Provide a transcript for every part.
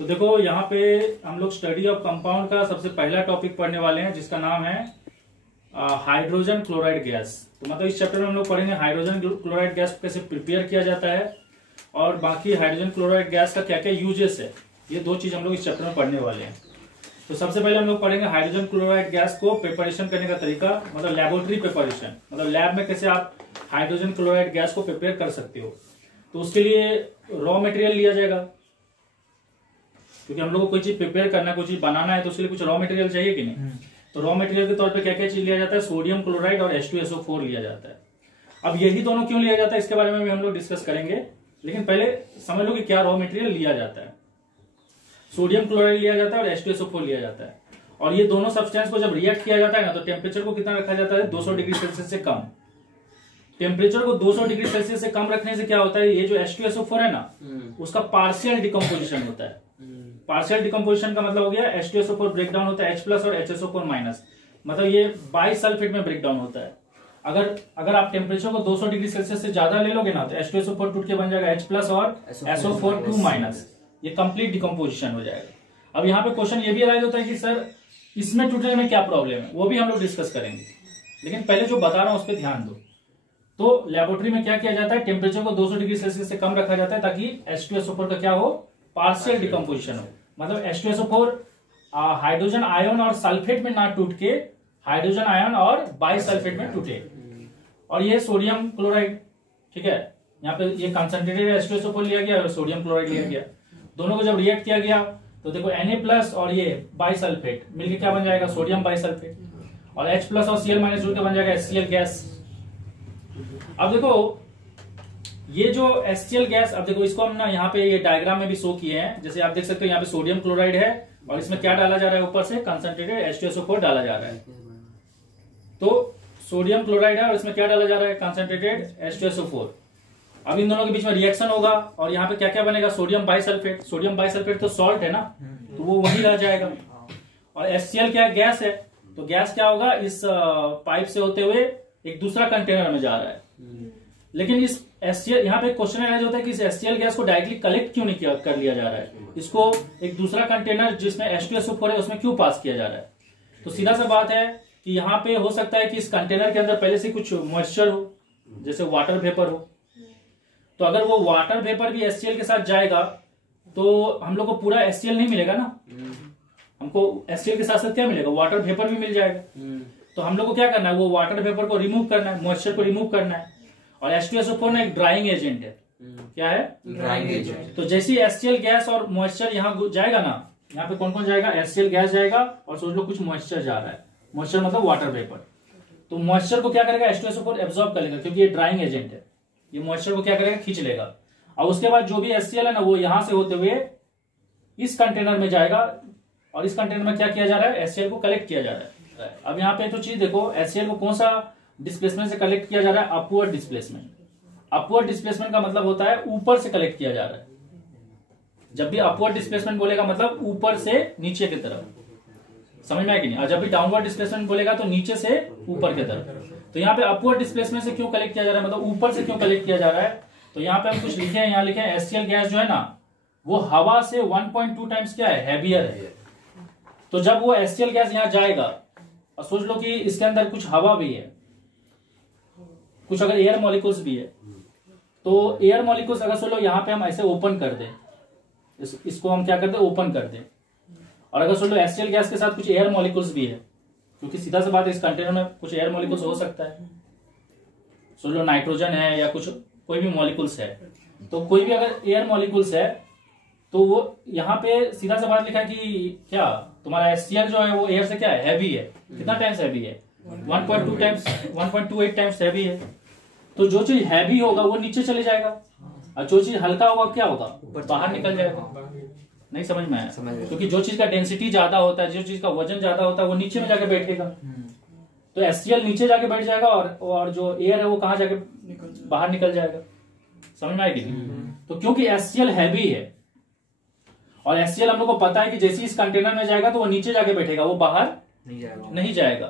तो देखो यहाँ पे हम लोग स्टडी ऑफ कंपाउंड का सबसे पहला टॉपिक पढ़ने वाले हैं, जिसका नाम है हाइड्रोजन क्लोराइड गैस। तो मतलब इस चैप्टर में हम लोग पढ़ेंगे हाइड्रोजन क्लोराइड गैस को कैसे प्रिपेयर किया जाता है और बाकी हाइड्रोजन क्लोराइड गैस का क्या क्या यूजेस है। ये दो चीज हम लोग इस चैप्टर में पढ़ने वाले हैं। तो सबसे पहले हम लोग पढ़ेंगे हाइड्रोजन क्लोराइड गैस को प्रिपरेशन करने का तरीका, मतलब लेबोरेटरी प्रिपरेशन, मतलब लैब में कैसे आप हाइड्रोजन क्लोराइड गैस को प्रिपेयर कर सकते हो। तो उसके लिए रॉ मटेरियल लिया जाएगा, क्योंकि हम लोग को कोई चीज प्रिपेयर करना है, कोई चीज बनाना है, तो उसके लिए कुछ रॉ मटेरियल चाहिए कि नहीं। तो रॉ मटेरियल के तौर पे क्या क्या चीज लिया जाता है, सोडियम क्लोराइड और H2SO4 लिया जाता है। अब यही दोनों क्यों लिया जाता है इसके बारे में भी हम लोग डिस्कस करेंगे, लेकिन पहले समझ लो कि क्या रॉ मटेरियल लिया जाता है। सोडियम क्लोराइड लिया जाता है और H2SO4 लिया जाता है। और ये दोनों सब्सटेंस को जब रिएक्ट किया जाता है ना, तो टेम्परेचर को कितना रखा जाता है, 200 डिग्री सेल्सियस से कम। टेम्परेचर को 200 डिग्री सेल्सियस से कम रखने से क्या होता है, ये जो H2SO4 है ना, उसका पार्शियल डिकम्पोजिशन होता है। पार्शियल डिकम्पोजिशन का मतलब हो गया H2SO4 ब्रेक डाउन होता है H+ और HSO4-, मतलब ये बाइसल्फेट में ब्रेक डाउन होता है। अगर आप टेम्परेचर को 200 डिग्री सेल्सियस से ज्यादा ले लोगे ना, तो H2SO4 टूट के बन जाएगा H+ और SO4-, ये कंप्लीट डिकम्पोजिशन हो जाएगा। अब यहाँ पे क्वेश्चन ये भी अराइज होता है कि सर इसमें टूटने में क्या प्रॉब्लम है, वो भी हम लोग डिस्कस करेंगे, लेकिन पहले जो बता रहा हूं उस पर ध्यान दो। तो लेबोरेटरी में क्या किया जाता है, टेम्परेचर को 200 डिग्री सेल्सियस से कम रखा जाता है ताकि H2SO4 का क्या हो, पार्शियल डिकम्पोजिशन हो। मतलब H2SO4 हाइड्रोजन आयन और सल्फेट में ना टूट के हाइड्रोजन आयन और बाइसल्फेट में टूटे। और ये सोडियम क्लोराइड, ठीक है, यहाँ पे ये कंसंट्रेटेड H2SO4 लिया गया और सोडियम क्लोराइड लिया गया। दोनों को जब रिएक्ट किया गया तो देखो Na+ और ये बाइसल्फेट मिलकर क्या बन जाएगा, सोडियम बाइसल्फेट, और H+ और Cl- जुड़ के बन जाएगा HCl गैस। अब देखो ये जो HCl गैस, अब देखो इसको हम ना यहाँ पे ये डायग्राम में भी शो किए हैं। जैसे आप देख सकते हो यहाँ पे सोडियम क्लोराइड है और इसमें क्या डाला जा रहा है, ऊपर से कंसंट्रेटेड H2SO4 डाला जा रहा है। तो सोडियम क्लोराइड है और इसमें क्या डाला जा रहा है, कंसंट्रेटेड H2SO4। अब इन दोनों के बीच में रिएक्शन होगा और यहाँ पे क्या क्या बनेगा, सोडियम बाइसल्फेट। सोडियम बाइसल्फेट तो सॉल्ट है ना, तो वो वही रह जाएगा। और HCl क्या गैस है, तो गैस क्या होगा, इस पाइप से होते हुए एक दूसरा कंटेनर में जा रहा है। लेकिन इस HCl, यहाँ पे क्वेश्चन अराइज होता है कि इस HCl गैस को डायरेक्टली कलेक्ट क्यों नहीं कर लिया जा रहा है, इसको एक दूसरा कंटेनर जिसमें H2SO4 है उसमें क्यों पास किया जा रहा है। तो सीधा सा बात है कि यहाँ पे हो सकता है कि इस कंटेनर के अंदर पहले से कुछ मॉइस्चर हो, जैसे वाटर वेपर हो। तो अगर वो वाटर वेपर भी HCl के साथ जाएगा तो हम लोग को पूरा HCl नहीं मिलेगा ना, हमको HCl के साथ साथ क्या मिलेगा, वाटर वेपर भी मिल जाएगा। तो हम लोग को क्या करना है, वो वाटर वेपर को रिमूव करना है, मॉइस्चर को रिमूव करना है। और H2SO4 ना एक ड्राइंग एजेंट है। क्या है, ड्राइंग एजेंट। तो जैसे HCl गैस और मॉइस्चर यहाँ जाएगा ना, यहाँ पे कौन कौन जाएगा, HCl गैस जाएगा और सोच लो कुछ मॉइस्चर जा रहा है। मॉइस्चर मतलब वाटर वेपर। तो मॉइस्चर को क्या करेगा, H2SO4 एब्जॉर्ब कर लेगा, क्योंकि ये ड्राइंग एजेंट है। ये मॉइस्चर को क्या करेगा, खींच लेगा। और उसके बाद जो भी HCl है ना, वो यहां से होते हुए इस कंटेनर में जाएगा और इस कंटेनर में क्या किया जा रहा है, HCl को कलेक्ट किया जा रहा है। अब यहाँ पे तो चीज देखो, HCl को कौन सा डिस्प्लेसमेंट से कलेक्ट किया जा रहा है, अपवर्ड डिस्प्लेसमेंट। अपवर्ड डिस्प्लेसमेंट का मतलब होता है ऊपर से कलेक्ट किया जा रहा है। जब भी अपवर्ड डिस्प्लेसमेंट बोलेगा मतलब ऊपर से नीचे की तरफ, समझ में आया कि नहीं। और जब भी डाउनवर्ड डिस्प्लेसमेंट बोलेगा तो नीचे से ऊपर की तरफ। तो यहाँ पे अपवर्ड डिस्प्लेसमेंट से क्यों कलेक्ट किया जा रहा है, मतलब ऊपर से क्यों कलेक्ट किया जा रहा है। तो यहाँ पे हम कुछ लिखे हैं, यहाँ लिखे हैं HCl गैस जो है ना, वो हवा से 1.2 टाइम्स क्या है, हैवियर है। तो जब वो HCl गैस यहाँ जाएगा, और सोच लो कि इसके अंदर कुछ हवा भी है, कुछ अगर एयर मॉलिक्यूल्स भी है, तो एयर मॉलिक्यूल्स अगर सोच लो यहाँ पे हम ऐसे ओपन कर दें, इसको हम क्या कर दें, ओपन कर दें। और अगर सोच लो HCl गैस के साथ कुछ एयर मॉलिक्यूल्स भी है, क्योंकि सीधा सा बात है इस कंटेनर में कुछ एयर मॉलिक्यूल्स हो सकता है। सोच लो नाइट्रोजन है या कुछ कोई भी मॉलिक्यूल्स है, तो कोई भी अगर एयर मॉलिक्यूल्स है तो वो यहाँ पे सीधा सा बात लिखा है कि क्या तुम्हारा HCl जो है वो एयर से क्या है, हैवी है। कितना टाइम्स हैवी है, 1.2 टाइम्स, 1.28 टाइम्स हैवी है। तो जो चीज हैवी होगा वो नीचे चले जाएगा और जो चीज हल्का होगा क्या होगा, बाहर निकल जाएगा। नहीं समझ में आया, क्योंकि जो चीज का डेंसिटी ज्यादा होता है, जो चीज का वजन ज्यादा होता है, वो नीचे में जाके बैठेगा। तो HCl नीचे जाके बैठ जाएगा और जो एयर है वो कहाँ जाके बाहर निकल जाएगा। समझ में आएगी। तो क्योंकि HCl हैवी है और HCl हम लोग को पता है कि जैसे इस कंटेनर में जाएगा तो वो नीचे जाके बैठेगा, वो बाहर नहीं जाएगा।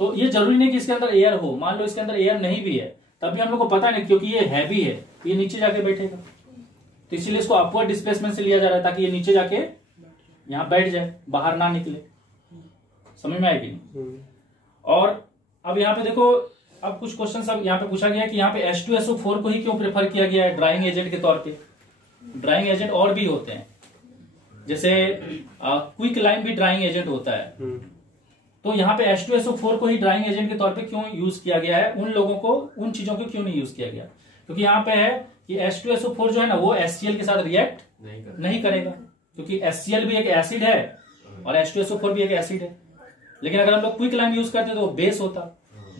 तो ये जरूरी नहीं कि इसके अंदर एयर हो, मान लो इसके अंदर एयर नहीं भी है तब भी हम लोग को पता नहीं, क्योंकि ये हैवी है, ये नीचे जाके बैठेगा। तो इसीलिए इसको अपवर्ड डिस्प्लेसमेंट से लिया जा रहा है ताकि ये नीचे जाके यहाँ बैठ जाए, बाहर ना निकले। समझ में आएगी नहीं? और अब यहाँ पे देखो, अब कुछ क्वेश्चन सब यहाँ पे पूछा गया है कि यहाँ पे H2SO4 को ही क्यों प्रेफर किया गया है ड्राइंग एजेंट के तौर पे। ड्राइंग एजेंट और भी होते हैं, जैसे क्विक लाइम भी ड्राइंग एजेंट होता है। तो यहाँ पे H2SO4 को ही ड्राइंग एजेंट के तौर पे क्यों यूज किया गया है, उन लोगों को, उन चीजों को क्यों नहीं यूज किया गया? क्योंकि यहाँ पे है कि H2SO4 जो है ना वो HCl के साथ रिएक्ट नहीं करेगा, क्योंकि HCl भी एक एसिड है और H2SO4 भी एक एसिड है। लेकिन अगर हम लोग क्विक लाइम यूज करते तो बेस होता,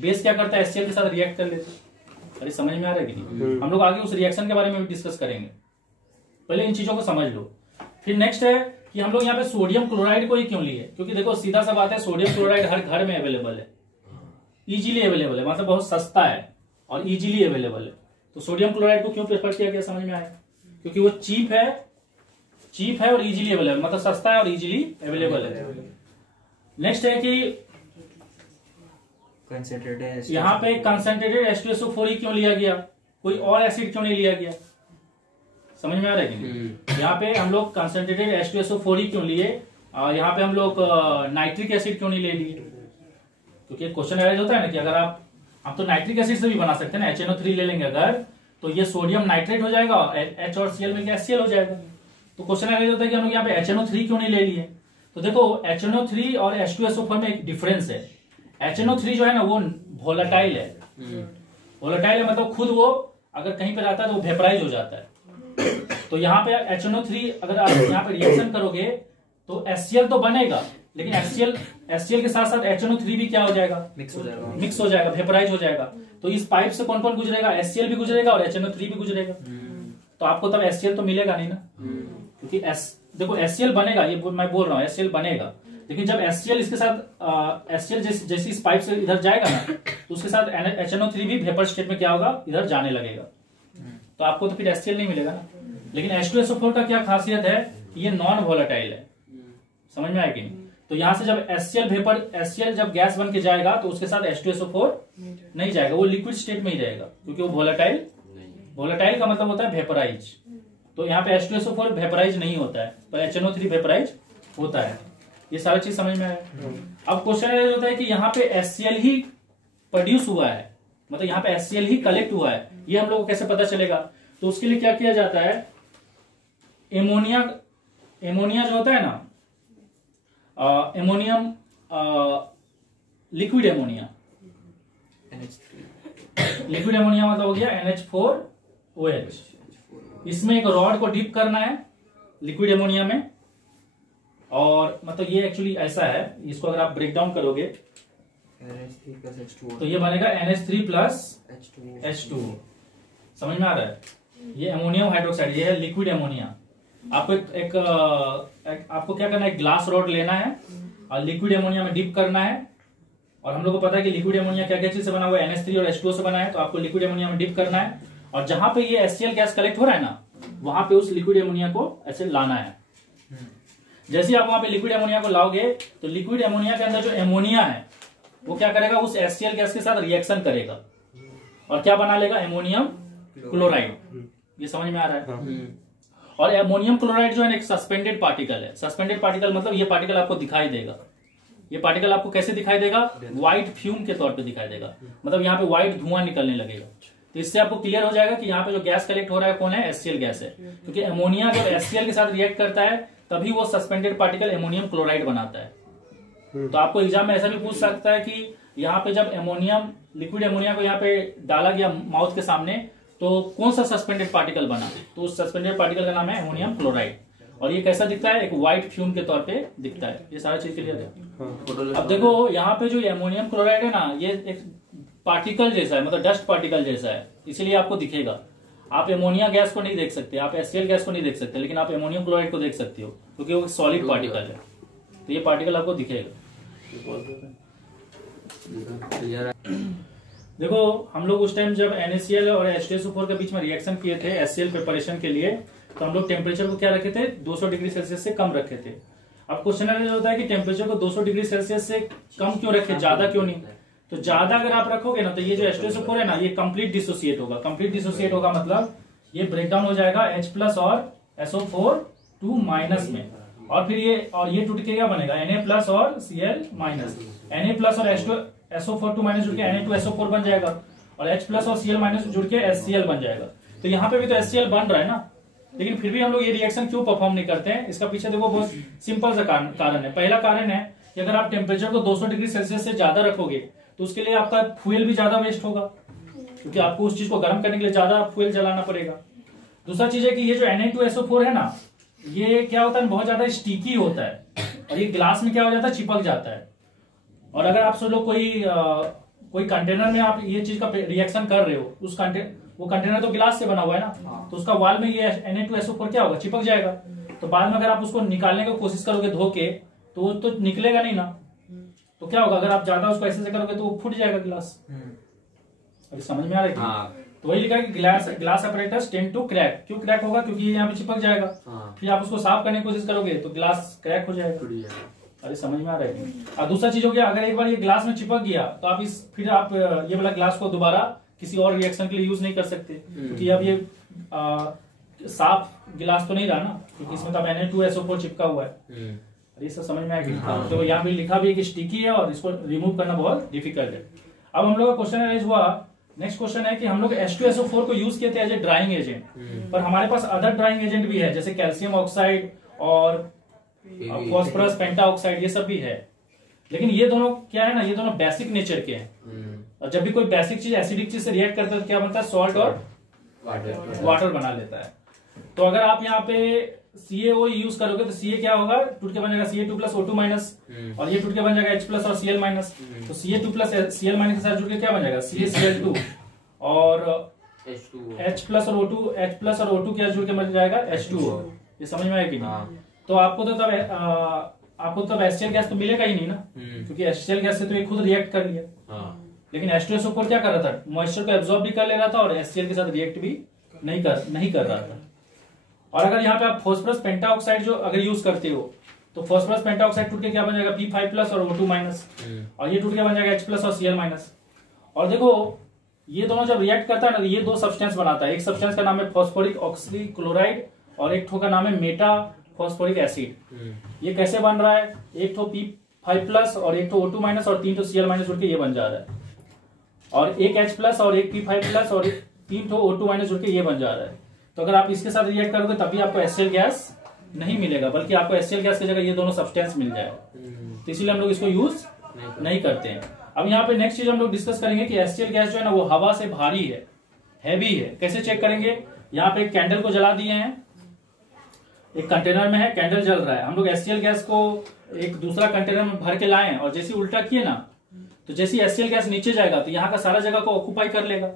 बेस क्या करता है, HCl के साथ रिएक्ट कर लेते। अरे समझ में आ रहा है कि नहीं? हम लोग आगे उस रिएक्शन के बारे में भी डिस्कस करेंगे, पहले इन चीजों को समझ लो। फिर नेक्स्ट है कि हम लोग यहाँ पे सोडियम क्लोराइड को ही क्यों लिए, क्योंकि देखो सीधा सा बात है, सोडियम क्लोराइड हर घर में अवेलेबल है, इजीली अवेलेबल है, मतलब बहुत सस्ता है और इजीली अवेलेबल है। तो सोडियम क्लोराइड को क्यों प्रेफर किया गया, समझ में आया? क्योंकि वो चीप है और इजीली अवेलेबल, मतलब सस्ता है और इजीली अवेलेबल है। नेक्स्ट है कि यहाँ पे कंसेंट्रेटेड H2SO4 ही क्यों लिया गया, कोई और एसिड क्यों नहीं लिया गया? समझ में आ रहा है कि यहाँ पे हम लोग कंसेंट्रेटेड H2SO4 ही क्यों लिए, यहाँ पे हम लोग नाइट्रिक एसिड क्यों नहीं ले लिए? क्योंकि क्वेश्चन अराइज होता है ना कि अगर आप तो नाइट्रिक एसिड से भी बना सकते हैं ना, HNO3 ले लेंगे अगर, तो ये सोडियम नाइट्रेट हो जाएगा, H और Cl मिलकर HCl हो जाएगा। तो क्वेश्चन अराइज होता है कि हम लोग यहाँ पे HNO3 क्यों नहीं ले लिए? तो देखो HNO3 और H2SO4 में एक डिफरेंस है। HNO3 जो है ना वो वोलेटाइल है, वोलेटाइल है मतलब खुद वो अगर कहीं पे रहता है तो वो वेपराइज हो जाता है। तो यहाँ पे HNO3 अगर आप यहाँ पे रिएक्शन करोगे तो HCl तो बनेगा, लेकिन HCl के साथ साथ HNO3 भी क्या हो जाएगा, मिक्स हो जाएगा, वेपराइज हो जाएगा। तो इस पाइप से कौन कौन गुजरेगा, HCl भी गुजरेगा और HNO3 भी गुजरेगा। तो आपको तब HCl तो मिलेगा नहीं ना, क्योंकि देखो HCl बनेगा, ये मैं बोल रहा हूँ HCl बनेगा, लेकिन जब HCl इसके साथ HCl जैसी इस पाइप से इधर जाएगा ना, तो उसके साथ HNO3 भी वेपर स्टेट में क्या होगा, इधर जाने लगेगा। तो आपको तो फिर HCl नहीं मिलेगा ना। लेकिन H2SO4 का क्या खासियत है, ये नॉन वोलेटाइल है। समझ में आया कि नहीं? तो यहां से जब HCl जब गैस बन के जाएगा तो उसके साथ H2SO4 नहीं जाएगा, वो लिक्विड स्टेट में ही रहेगा, क्योंकि वो वोलेटाइल का मतलब होता है वेपराइज। तो यहाँ पे H2SO4 वेपराइज नहीं होता है, पर HNO3 वेपराइज होता है। ये सारा चीज समझ में आया? अब क्वेश्चन ये होता है कि यहाँ पे HCl ही प्रोड्यूस हुआ है, मतलब यहाँ पे HCl ही कलेक्ट हुआ है, ये हम लोग को कैसे पता चलेगा? तो उसके लिए क्या किया जाता है, एमोनिया जो होता है ना, एमोनियम लिक्विड एमोनिया मतलब हो गया NH4OH। इसमें एक रॉड को डिप करना है लिक्विड एमोनिया में, और मतलब ये एक्चुअली ऐसा है, इसको अगर आप ब्रेक डाउन करोगे तो ये बनेगा NH3 प्लस H2O। समझ में आ रहा है? ये अमोनियम हाइड्रोक्साइड, ये है लिक्विड एमोनिया। आपको आपको क्या करना है, ग्लास रॉड लेना है और लिक्विड एमोनिया में डिप करना है। और हम लोग को पता है कि लिक्विड एमोनिया क्या क्या चीज से बना हुआ है, NH3 और H2O से बना है। तो आपको लिक्विड एमोनिया में डिप करना है, और जहां पे ये HCl गैस कलेक्ट हो रहा है ना, वहां पे उस लिक्विड एमोनिया को ऐसे लाना है। जैसे ही आप वहां पे लिक्विड एमोनिया को लाओगे तो लिक्विड एमोनिया के अंदर जो एमोनिया है वो क्या करेगा, उस HCl गैस के साथ रिएक्शन करेगा और क्या बना लेगा, एमोनियम क्लोराइड। ये समझ में आ रहा है? और एमोनियम क्लोराइड जो है एक सस्पेंडेड पार्टिकल है। सस्पेंडेड पार्टिकल मतलब ये पार्टिकल आपको दिखाई देगा। ये पार्टिकल आपको कैसे दिखाई देगा, व्हाइट फ्यूम के तौर पे दिखाई देगा, मतलब यहाँ पे व्हाइट धुआं निकलने लगेगा। तो इससे आपको क्लियर हो जाएगा कि यहाँ पे जो गैस कलेक्ट हो रहा है कौन है, HCl गैस है। क्योंकि एमोनिया जब HCl के साथ रिएक्ट करता है तभी वो सस्पेंडेड पार्टिकल एमोनियम क्लोराइड बनाता है। तो आपको एग्जाम में ऐसा भी पूछ सकता है कि यहाँ पे जब लिक्विड एमोनिया को यहाँ पे डाला गया माउथ के सामने, तो कौन सा सस्पेंडेड पार्टिकल बना, तो उस सस्पेंडेड पार्टिकल का नाम है एमोनियम क्लोराइड। और ये कैसा दिखता है, एक व्हाइट फ्यूम के तौर पे दिखता है। ये सारा चीज क्लियर है? अब देखो यहाँ पे जो एमोनियम क्लोराइड है ना, ये एक पार्टिकल जैसा है, मतलब डस्ट पार्टिकल जैसा है, इसलिए आपको दिखेगा। आप एमोनिया गैस को नहीं देख सकते, आप HCl गैस को नहीं देख सकते, लेकिन आप एमोनियम क्लोराइड को देख सकते हो, क्योंकि वो सॉलिड पार्टिकल है। तो ये पार्टिकल आपको दिखेगा। देखो हम लोग उस टाइम जब NaCl और H2SO4 के बीच में रिएक्शन किए थे HCl प्रिपरेशन के लिए, तो हम लोग टेम्परेचर को क्या रखे थे, 200 डिग्री सेल्सियस से कम रखे थे। अब क्वेश्चन ये होता है कि टेम्परेचर को 200 डिग्री सेल्सियस से कम क्यों रखे, ज्यादा क्यों नहीं? तो ज्यादा अगर आप रखोगे ना, तो ये जो H2SO4 है ना, ये कंप्लीट डिसोसिएट होगा। कंप्लीट डिसोसिएट होगा मतलब ये ब्रेक डाउन हो जाएगा H+ और SO4 2 माइनस में, और फिर ये टूट के क्या बनेगा Na+ और Cl माइनस, Na+ और SO4 2 माइनस जुड़ के Na2SO4 बन जाएगा, और H+ और Cl माइनस जुड़ के HCl बन जाएगा। तो यहाँ पे भी तो HCl बन रहा है ना, लेकिन फिर भी हम लोग ये रिएक्शन क्यों परफॉर्म नहीं करते हैं? इसका पीछे देखो बहुत सिंपल सा कारण है। पहला कारण है कि अगर आप टेम्परेचर को 200 डिग्री सेल्सियस से ज्यादा रखोगे तो उसके लिए आपका फ्यूल भी ज्यादा वेस्ट होगा, क्योंकि आपको उस चीज को गर्म करने के लिए ज्यादा फ्यूल जलाना पड़ेगा। दूसरा चीज है कि ये जो Na2SO4 है ना, ये क्या होता है, बहुत ज्यादा स्टिकी होता है, और ये ग्लास में क्या हो जाता है, चिपक जाता है। और अगर आप सब लोग कोई कंटेनर में आप ये चीज का रिएक्शन कर रहे हो, वो कंटेनर तो गिलास से बना हुआ है ना, तो उसका वाल में ये Na2SO4 क्या होगा, चिपक जाएगा। तो बाद में अगर आप उसको निकालने की कोशिश करोगे धो के, तो वो तो निकलेगा नहीं ना, तो क्या होगा, अगर आप ज्यादा उसको ऐसे से करोगे तो वो फूट जाएगा गिलास। अभी समझ में आ रहा है? तो वही लिखा है कि glass apparatus tend to crack. क्यों क्रैक होगा? क्योंकि ये यहाँ पे चिपक जाएगा, फिर आप उसको साफ करने की कोशिश करोगे तो ग्लास क्रैक हो जाएगा। अरे समझ में आ रहा है? और दूसरा चीज हो गया, अगर एक बार ये ग्लास में चिपक गया तो आप फिर आप ये वाला ग्लास को दोबारा किसी और रिएक्शन के लिए यूज नहीं कर सकते, क्योंकि अब ये साफ गिलास तो नहीं रहा ना, क्योंकि इसमें तो Na2SO4 चिपका हुआ है। ये सब समझ में आएगा? तो यहाँ पे लिखा भी है कि स्टिकी है और इसको रिमूव करना बहुत डिफिकल्ट है। अब हम लोग का क्वेश्चन अरेज हुआ, नेक्स्ट क्वेश्चन है कि हम लोग H2SO4 को यूज किए थे एज ए ड्राइंग एजेंट, पर हमारे पास अदर ड्राइंग एजेंट भी है, जैसे कैल्शियम ऑक्साइड और फॉस्फोरस पेंटाऑक्साइड, ये सब भी है। लेकिन ये दोनों क्या है ना, ये दोनों बेसिक नेचर के हैं, और जब भी कोई बेसिक चीज एसिडिक चीज से रिएक्ट करता है तो क्या बनता है, सॉल्ट और वाटर बना लेता है। तो अगर आप यहाँ पे CaO यूज करोगे तो Ca क्या होगा, टूट के बन जाएगा Ca2+ O2 माइनस, और ये टूट के बन जाएगा H+ और Cl माइनस। तो Ca2+ Cl माइनस के साथ जुड़ के क्या बन जाएगा, CaCl2, और H+ और O2 क्या जुड़ के बन जाएगा, H2O। ये समझ में आएगी? तो आपको तो तब HCl गैस तो मिलेगा ही नहीं ना, क्योंकि HCl गैस से तो ये खुद रिएक्ट कर लिया। लेकिन H2SO4 क्या कर रहा था, मॉइस्चर को एब्जॉर्ब भी कर ले रहा था और HCl के साथ रिएक्ट भी नहीं कर रहा था। और अगर यहाँ पे आप फॉस्फोरस पेंटाऑक्साइड जो अगर यूज करते हो, तो फॉस्फोरस पेंटाऑक्साइड टूट के क्या बन जाएगा, P5+ और O2 माइनस, और ये टूट के बन जाएगा H+ और Cl माइनस। और देखो ये दोनों जब रिएक्ट करता है ना, तो ये दो सब्सटेंस बनाता है। एक सब्सटेंस का नाम है फॉस्फोरिक ऑक्सीक्लोराइड और एक ठो का नाम है मेटा फॉस्फोरिक एसिड। ये कैसे बन रहा है, एक ठो P5+ और एक ठो O2 माइनस और 3 ठो Cl माइनस जुड़ के ये बन जा रहा है, और एक H+ और एक P5+ और 3 ठो O2 माइनस जुड़ के ये बन जा रहा है। तो अगर आप इसके साथ रिएक्ट करोगे तभी आपको HCl गैस नहीं मिलेगा, बल्कि आपको HCl गैस की जगह ये दोनों सब्सटेंस मिल जाएगा। तो इसीलिए हम लोग इसको यूज नहीं करते हैं। अब यहाँ पे नेक्स्ट चीज हम लोग डिस्कस करेंगे कि HCl गैस जो है ना, वो हवा से भारी है, हैवी है। कैसे चेक करेंगे? यहाँ पे एक कैंडल को जला दिए हैं, एक कंटेनर में है, कैंडल जल रहा है। हम लोग HCl गैस को एक दूसरा कंटेनर में भर के लाए और जैसे उल्टा किए ना, तो जैसे HCl गैस नीचे जाएगा तो यहाँ का सारा जगह को ऑक्यूपाई कर लेगा,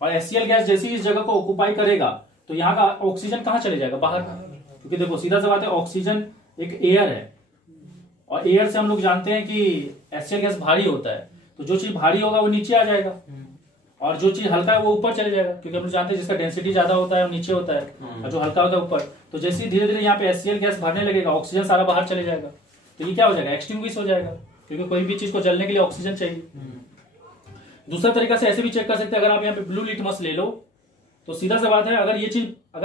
और HCl गैस जैसे इस जगह को ऑक्यूपाई करेगा तो यहाँ का ऑक्सीजन कहाँ चले जाएगा, बाहर। क्योंकि देखो सीधा सा बात है, ऑक्सीजन एक एयर है, और एयर से हम लोग जानते हैं कि HCl गैस भारी होता है, तो जो चीज भारी होगा वो नीचे आ जाएगा, और जो चीज हल्का है वो ऊपर चले जाएगा, क्योंकि हम लोग जानते हैं जिसका डेंसिटी ज्यादा होता है वो नीचे होता है, और जो हल्का होता है ऊपर। तो जैसे धीरे धीरे यहाँ पे HCl गैस भरने लगेगा, ऑक्सीजन सारा बाहर चले जाएगा, तो ये क्या हो जाएगा, एक्सटिंग्विश हो जाएगा, क्योंकि कोई भी चीज को जलने के लिए ऑक्सीजन चाहिए। दूसरा तरीका से ऐसे भी चेक कर सकते हैं, अगर आप यहाँ पे ब्लू लिटमस ले लो तो सीधा सा बात है, अगर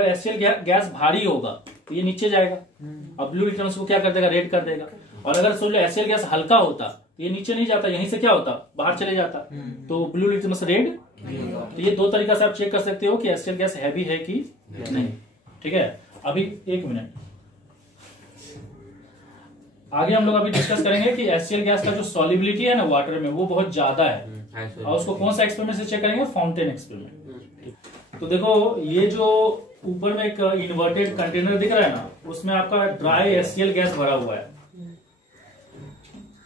HCl गैस भारी होगा तो ये नीचे जाएगा, और ब्लू लिटमस को क्या कर देगा, रेड कर देगा। और अगर सोच लो HCl गैस हल्का होता तो ये नीचे नहीं जाता, यहीं से क्या होता, बाहर चले जाता, तो ब्लू लिटमस रेड। तो ये दो तरीका से आप चेक कर सकते हो कि HCl गैस हैवी है कि नहीं। ठीक है, अभी एक मिनट आगे हम लोग अभी डिस्कस करेंगे कि HCl गैस का जो सॉल्युबिलिटी है ना वाटर में, वो बहुत ज्यादा है, और उसको कौन सा एक्सपेरिमेंट से चेक करेंगे, फाउंटेन एक्सपेरिमेंट। तो देखो ये जो ऊपर में एक इन्वर्टेड कंटेनर दिख रहा है ना, उसमें आपका ड्राई HCl गैस भरा हुआ है।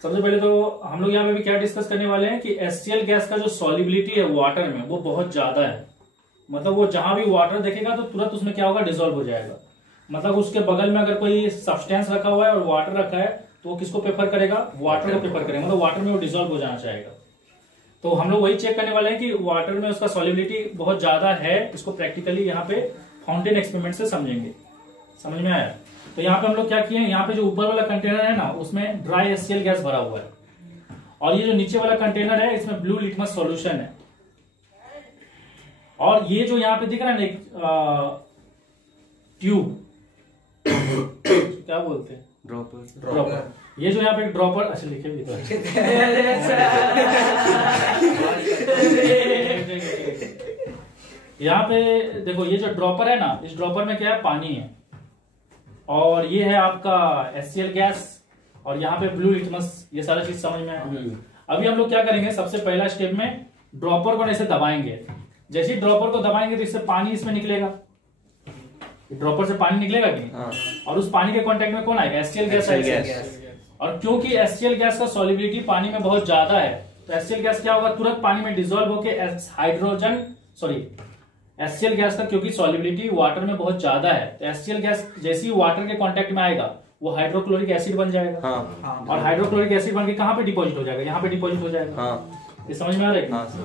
सबसे पहले तो हम लोग यहाँ पे भी क्या डिस्कस करने वाले हैं कि HCl गैस का जो सॉल्युबिलिटी है वाटर में वो बहुत ज्यादा है, मतलब वो जहां भी वाटर देखेगा तो तुरंत उसमें क्या होगा, डिसॉल्व हो जाएगा। मतलब उसके बगल में अगर कोई सब्सटेंस रखा हुआ है और वाटर रखा है तो वो किसको प्रेफर करेगा, वाटर को प्रेफर करेगा, मतलब वाटर में वो डिसॉल्व हो जाना चाहेगा। तो हम लोग वही चेक करने वाले हैं कि वाटर में उसका सॉल्युबिलिटी बहुत ज्यादा है। इसको प्रैक्टिकली यहाँ पे फाउंटेन एक्सपेरिमेंट से समझेंगे। समझ में आया? तो यहाँ पे हम लोग क्या किए, यहाँ पे जो ऊपर वाला कंटेनर है ना, उसमें ड्राई HCl गैस भरा हुआ है, और ये जो नीचे वाला कंटेनर है इसमें ब्लू लिटमस सॉल्यूशन है। और ये जो यहाँ पे दिख रहा है ना एक ट्यूब क्या बोलते हैं, ड्रॉपर। ये जो यहाँ पे ड्रॉपर, अच्छा लिखे भी तो यहाँ पे देखो, ये जो ड्रॉपर है ना, इस ड्रॉपर में क्या है, पानी है, और ये है आपका HCl गैस, और यहाँ पे ब्लू लिटमस। ये सारा चीज समझ में आया। अभी हम लोग क्या करेंगे, सबसे पहला स्टेप में ड्रॉपर को ऐसे दबाएंगे। जैसे ही ड्रॉपर को दबाएंगे तो इससे पानी इसमें निकलेगा, ड्रॉपर से पानी निकलेगा कि नहीं, और उस पानी के कांटेक्ट में कौन आएगा, HCl गैस आएगा। और क्योंकि HCl गैस का सॉल्युबिलिटी पानी में बहुत ज्यादा है, तो HCl गैस क्या होगा, तुरंत पानी में डिसॉल्व होकर HCl गैस का क्योंकि सॉल्युबिलिटी वाटर में बहुत ज्यादा है, तो HCl गैस जैसे ही वाटर के कांटेक्ट में आएगा वो हाइड्रोक्लोरिक एसिड बन जाएगा। और हाइड्रोक्लोरिक एसिड बन के कहाँ पे डिपॉजिट हो जाएगा, यहाँ पे डिपॉजिट हो जाएगा। ये समझ में आ रहा है?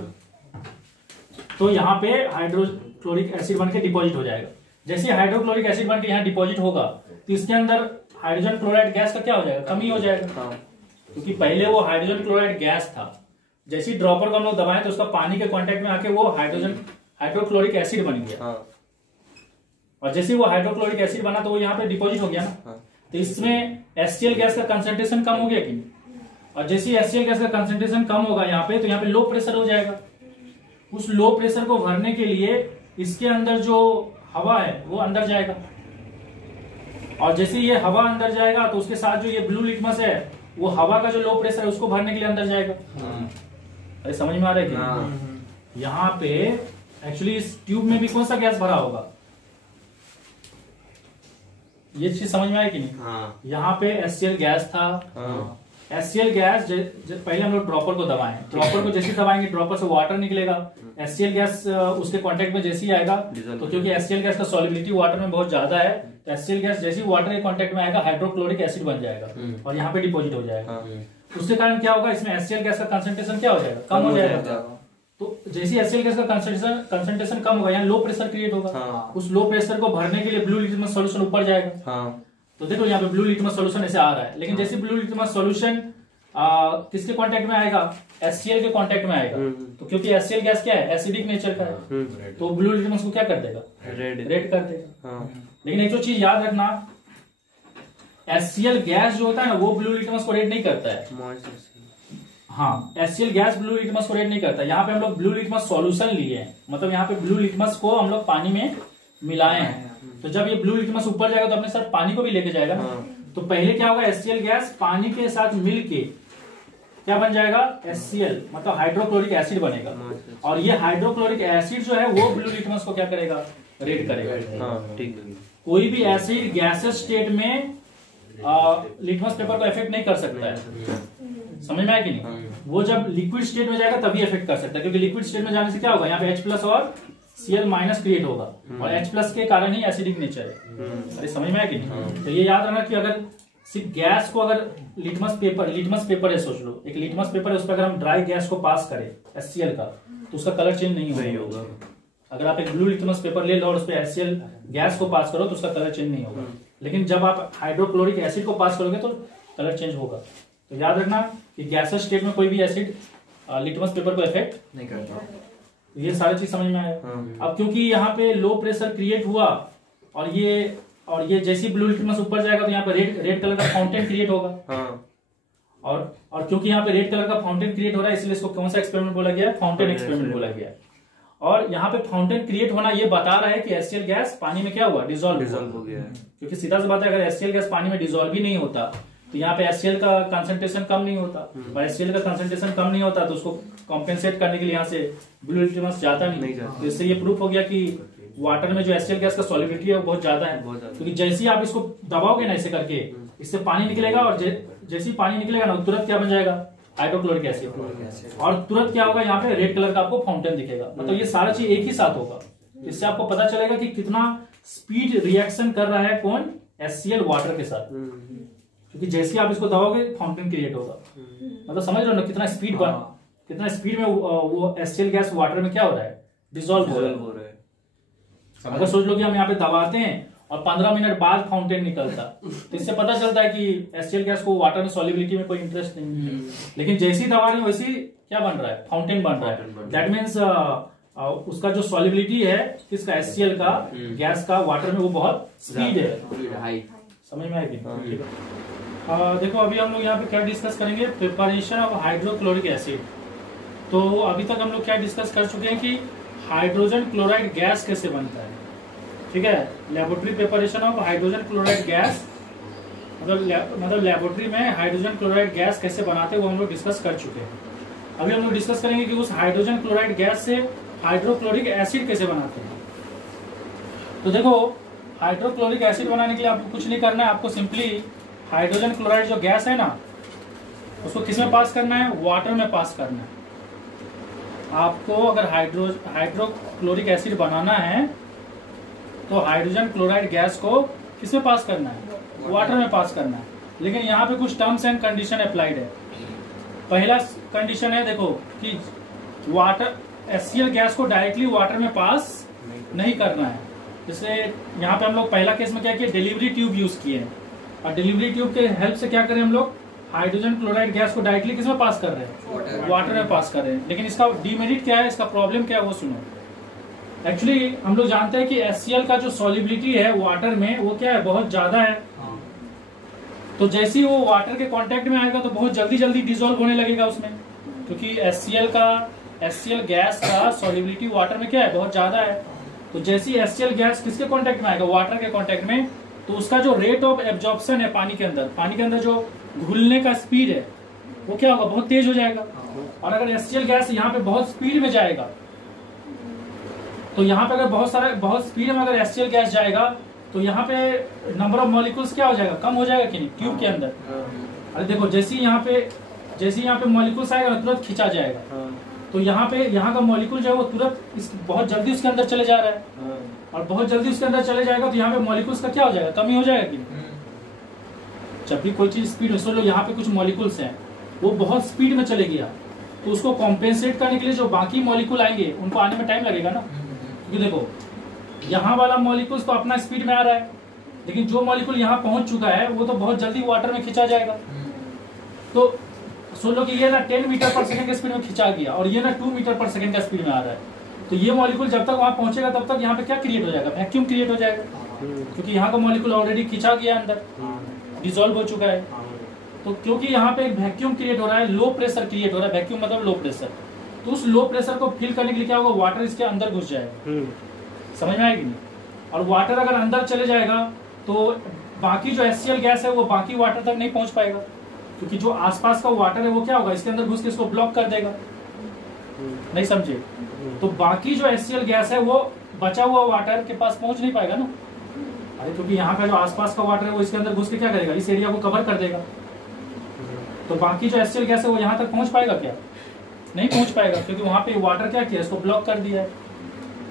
तो यहाँ पे हाइड्रोक्लोरिक एसिड बन के डिपॉजिट हो जाएगा। जैसे हाइड्रोक्लोरिक एसिड बन के यहाँ डिपॉजिट होगा तो इसके अंदर हाइड्रोजन क्लोराइड गैस का क्या हो जाएगा, कमी हो जाएगा, क्योंकि पहले वो हाइड्रोजन क्लोराइड गैस था। जैसे ही ड्रॉपर को हम लोग दबाएं तो उसका पानी के कांटेक्ट में आके वो हाइड्रोक्लोरिक एसिड बन गया। और जैसे वो हाइड्रोक्लोरिक एसिड बना तो वो यहाँ पे डिपॉजिट हो गया ना, तो इसमें HCl गैस का कंसंट्रेशन कम हो गया कि नहीं। और जैसे ही HCl गैस का कंसंट्रेशन कम होगा यहाँ पे, तो यहाँ पे लो प्रेशर हो जाएगा। उस लो प्रेशर को भरने के लिए इसके अंदर जो हवा है वो अंदर जाएगा, और जैसे ये हवा अंदर जाएगा तो उसके साथ जो ये ब्लू लिटमस है वो हवा का जो लो प्रेशर है उसको भरने के लिए अंदर जाएगा। अरे समझ में आ रहा है क्या? यहाँ पे एक्चुअली इस ट्यूब में भी कौन सा गैस भरा होगा, ये चीज समझ में आया कि नहीं? यहाँ पे HCl गैस था। HCl गैस पहले हम लोग ड्रॉपर को दबाएं, ड्रॉपर को जैसे दबाएंगे ड्रॉपर से वाटर निकलेगा। HCl गैस उसके कांटेक्ट में जैसे ही आएगा, तो क्योंकि HCl गैस का सॉल्युबिलिटी वाटर में बहुत ज्यादा है, तो HCl गैस जैसे ही वाटर के कांटेक्ट में आएगा हाइड्रोक्लोरिक एसिड बन जाएगा और यहाँ पे डिपॉजिट हो जाएगा। उसके कारण क्या होगा, इसमें HCl गैस का कंसंट्रेशन क्या हो जाएगा, कम हो जाएगा। तो जैसे HCl गैस का कंसंट्रेशन कम होगा, यहाँ लो प्रेशर क्रिएट होगा। उस लो प्रेशर को भरने के लिए ब्लू लिटमस सॉल्यूशन ऊपर जाएगा। तो देखो यहाँ पे ब्लू लिटमस सॉल्यूशन ऐसे आ रहा है, लेकिन जैसे ब्लू लिटमस सॉल्यूशन किसके कांटेक्ट में आएगा, HCl के कांटेक्ट में आएगा। तो क्योंकि HCl गैस क्या है, एसिडिक नेचर का है, तो ब्लू लिटमस को क्या कर देगा, रेड कर देगा। लेकिन एक तो चीज याद रखना, HCl गैस जो होता है ना वो ब्लू लिटमस को रेड नहीं करता है। हाँ, HCl गैस ब्लू लिटमस को रेड नहीं करता। यहाँ पे हम लोग ब्लू लिटमस सॉल्यूशन लिए हैं, मतलब यहाँ पे ब्लू लिटमस को हम लोग पानी में मिलाए हैं। तो जब ये ब्लू लिटमस ऊपर जाएगा तो अपने साथ पानी को भी लेके जाएगा ना। तो पहले क्या होगा, HCl गैस पानी के साथ मिलके क्या बन जाएगा, HCl मतलब हाइड्रोक्लोरिक एसिड बनेगा। और ये हाइड्रोक्लोरिक एसिड जो है वो ब्लू लिटमस को क्या करेगा, रेड करेगा। कोई भी एसिड गैसेस स्टेट में लिटमस पेपर को इफेक्ट नहीं कर सकता है, समझ में आया कि नहीं? वो जब लिक्विड स्टेट में जाएगा तभी इफेक्ट कर सकता है, क्योंकि लिक्विड स्टेट में जाने से क्या होगा, यहाँ पे H+ और Cl- क्रिएट होगा, और H+ के कारण ही एसिडिक नेचर है। अरे समझ में आया कि नहीं? तो ये याद रखना कि अगर सिर्फ गैस को, अगर लिटमस पेपर है, सोच लो एक लिटमस पेपर है, उस पर अगर हम ड्राई गैस को पास करें HCl का, तो उसका कलर चेंज नहीं होगा। अगर आप एक ब्लू लिटमस पेपर ले लो और उस पर HCl गैस को पास करो तो उसका कलर चेंज नहीं होगा। लेकिन जब आप हाइड्रोक्लोरिक एसिड को पास करोगे तो कलर चेंज होगा। तो याद रखना कि गैसेस स्टेट में कोई भी एसिड लिटमस पेपर को इफेक्ट नहीं करता। ये सारी चीज समझ में आया। अब क्योंकि यहाँ पे लो प्रेशर क्रिएट हुआ और ये जैसी ब्लू लिटमस ऊपर जाएगा तो यहाँ पे रेड कलर का फाउंटेन क्रिएट होगा। और क्योंकि यहाँ पे रेड कलर का फाउंटेन क्रिएट हो रहा है, इसलिए इसको कौन सा एक्सपेरिमेंट बोला गया है, फाउंटेन एक्सपेरिमेंट बोला गया है। और यहाँ पे फाउंटेन क्रिएट होना ये बता रहा है कि HCl गैस पानी में क्या हुआ, डिसॉल्व हो गया है। क्योंकि सीधा सी बात है, अगर HCl गैस पानी में डिसॉल्व ही नहीं होता तो यहाँ पे HCl का कंसंट्रेशन कम नहीं होता, और HCl का कंसंट्रेशन कम नहीं होता तो उसको कॉम्पेंसेट करने के लिए यहाँ से ब्लू लिटमस जाता नहीं। तो इससे ये प्रूफ हो गया कि वाटर में जो HCl गैस का सॉल्युबिलिटी है वो बहुत ज्यादा है। क्योंकि जैसे ही आप इसको दबाओगे ना ऐसे करके, इससे पानी निकलेगा, और जैसे ही पानी निकलेगा ना तुरंत क्या बन जाएगा, हाइड्रोक्लोरिक एसिड। और तुरंत क्या होगा, यहाँ पे रेड कलर का आपको फाउंटेन दिखेगा। मतलब ये सारा चीज एक ही साथ होगा। इससे आपको पता चलेगा कि कितना स्पीड रिएक्शन कर रहा है कौन, HCl वाटर के साथ। क्योंकि जैसे आप इसको दबाओगे फाउंटेन क्रिएट होगा। मतलब समझ रहे हो ना कितना स्पीड में वो HCl गैस वाटर में क्या हो रहा है, डिसॉल्व हो रहा है। अगर सोच लो कि हम यहाँ पे दबाते हैं और 15 मिनट बाद फाउंटेन निकलता, तो इससे पता चलता है कि HCl गैस को वाटर में सॉल्युबिलिटी में कोई इंटरेस्ट नहीं है। लेकिन जैसी दबा रहे हैं वैसी क्या बन रहा है, फाउंटेन बन रहा है। दैट मीन्स और उसका जो सॉलिबिलिटी है किसका, HCl का, गैस का वाटर में, वो बहुत स्पीड है। समझ में आएगी? देखो अभी हम लोग यहाँ पे क्या डिस्कस करेंगे, प्रिपरेशन ऑफ हाइड्रोक्लोरिक एसिड। तो अभी तक हम लोग क्या डिस्कस कर चुके हैं कि हाइड्रोजन क्लोराइड गैस कैसे बनता है, ठीक है। Laboratory preparation of hydrogen chloride gas, मतलब लेबोरेटरी में हाइड्रोजन क्लोराइड गैस कैसे बनाते हैं वो हम लोग डिस्कस कर चुके हैं। अभी हम लोग डिस्कस करेंगे कि उस हाइड्रोजन क्लोराइड गैस से हाइड्रोक्लोरिक एसिड कैसे बनाते हैं। तो देखो हाइड्रोक्लोरिक एसिड बनाने के लिए आपको कुछ नहीं करना है, आपको सिंपली हाइड्रोजन क्लोराइड जो गैस है ना, उसको किस में पास करना है, वाटर में पास करना है। आपको अगर हाइड्रोक्लोरिक एसिड बनाना है तो हाइड्रोजन क्लोराइड गैस को किस में पास करना है, वाटर में पास करना है। लेकिन यहाँ पे कुछ टर्म्स एंड कंडीशन अप्लाइड है। पहला कंडीशन है देखो कि वाटर HCl गैस को डायरेक्टली वाटर में पास नहीं करना है। जैसे यहाँ पे हम लोग पहला केस में क्या किया, डिलीवरी ट्यूब यूज किए हैं, और डिलीवरी ट्यूब के हेल्प से क्या करें हम लोग, हाइड्रोजन क्लोराइड गैस को डायरेक्टली किस में पास कर रहे हैं, वाटर में पास कर रहे हैं। लेकिन इसका डीमेरिट क्या है, इसका प्रॉब्लम क्या है वो सुनो। एक्चुअली हम लोग जानते हैं कि HCl का जो सॉलिबिलिटी है वाटर में वो क्या है, बहुत ज्यादा है। तो जैसे ही वो वाटर के कांटेक्ट में आएगा तो बहुत जल्दी जल्दी डिसॉल्व होने लगेगा उसमें, क्योंकि HCl गैस का सॉलिबिलिटी वाटर में क्या है, बहुत ज्यादा है। तो जैसे ही HCl गैस किसके कांटेक्ट में आएगा, वाटर के कांटेक्ट में, तो उसका जो रेट ऑफ एब्जॉर्प्शन है पानी के अंदर जो घुलने का स्पीड है वो क्या होगा, बहुत तेज हो जाएगा। और अगर HCl गैस यहाँ पे बहुत स्पीड में जाएगा, तो यहाँ पे अगर बहुत स्पीड में अगर HCl गैस जाएगा तो यहाँ पे नंबर ऑफ मॉलिक्यूल्स क्या हो जाएगा, कम हो जाएगा कि नहीं, ट्यूब के अंदर। अरे देखो जैसे ही यहाँ पे मॉलिक्यूल्स आएगा तुरंत खींचा जाएगा। तो यहाँ का मॉलिक्यूल जो है वो तुरंत बहुत जल्दी उसके अंदर चले जा रहा है, और बहुत जल्दी उसके अंदर चले जाएगा तो यहाँ पे मॉलिक्यूल्स का क्या हो जाएगा, कमी हो जाएगा कि जब भी कोई चीज स्पीड में, सोच लो यहाँ पे कुछ मॉलिक्यूल्स हैं वो बहुत स्पीड में चले गया, तो उसको कॉम्पेंसेट करने के लिए जो बाकी मॉलिक्यूल आएंगे उनको आने में टाइम लगेगा ना। क्योंकि देखो यहाँ वाला मॉलिक्यूल्स तो अपना स्पीड में आ रहा है, लेकिन जो मॉलिक्यूल यहाँ पहुंच चुका है वो तो बहुत जल्दी वाटर में खिंचा जाएगा। तो सोच लो कि ये ना 10 मीटर पर सेकंड के स्पीड में खिंचा गया और ये ना 2 मीटर पर सेकंड का स्पीड में आ रहा है। तो ये मॉलिक्यूल जब तक वहां पहुंचेगा तब तक यहाँ पे क्या क्रिएट हो जाएगा, वैक्यूम क्रिएट हो जाएगा, क्योंकि यहाँ का मॉलिक्यूल ऑलरेडी खिंचा गया अंदर, डिसॉल्व हो चुका है। तो क्योंकि यहाँ पे एक वैक्यूम क्रिएट हो रहा है, लो प्रेशर क्रिएट हो रहा है, वैक्यूम मतलब लो प्रेशर, तो उस लो प्रेशर को फिल करने के लिए क्या होगा, वाटर इसके अंदर घुस जाएगा। समझ में आएगी नहीं? और वाटर अगर अंदर चले जाएगा तो बाकी जो HCl गैस है वो बाकी वाटर तक नहीं पहुंच पाएगा, क्योंकि जो आसपास का वाटर है वो क्या होगा, इसके अंदर घुस के इसको ब्लॉक कर देगा। नहीं समझे? तो बाकी जो HCl गैस है वो बचा हुआ वाटर के पास पहुंच नहीं पाएगा ना। अरे क्योंकि यहाँ का जो आसपास का वाटर है वो इसके अंदर घुस के क्या करेगा, इस एरिया को कवर कर देगा। तो बाकी जो HCl गैस है वो यहाँ तक पहुंच पाएगा क्या, नहीं पहुंच पाएगा, क्योंकि वहां पे वाटर क्या किया, इसको ब्लॉक कर दिया है।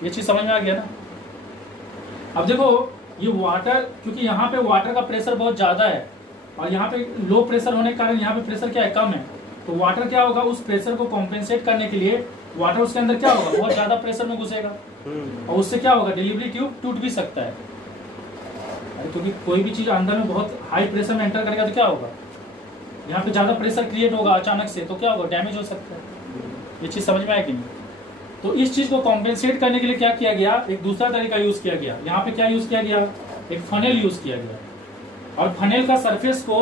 ये चीज समझ में आ गया ना। अब देखो ये वाटर, क्योंकि यहाँ पे वाटर का प्रेशर बहुत ज्यादा है और यहाँ पे लो प्रेशर होने के कारण यहाँ पे प्रेशर क्या है, कम है। तो वाटर क्या होगा, उस प्रेशर को कॉम्पेंसेट करने के लिए वाटर उसके अंदर क्या होगा, बहुत ज्यादा प्रेशर में घुसेगा और उससे क्या होगा, डिलीवरी ट्यूब टूट भी सकता है। क्योंकि कोई भी चीज अंदर में बहुत हाई प्रेशर में एंटर करेगा तो क्या होगा, यहाँ पे ज्यादा प्रेशर क्रिएट होगा अचानक से, तो क्या होगा, डैमेज हो सकता है। ये चीज समझ में आया कि नहीं? तो इस चीज को कॉम्पेंसेट करने के लिए क्या किया गया, एक दूसरा तरीका यूज किया गया। यहाँ पे क्या यूज किया गया, एक फनेल यूज किया गया, और फनेल का सरफेस को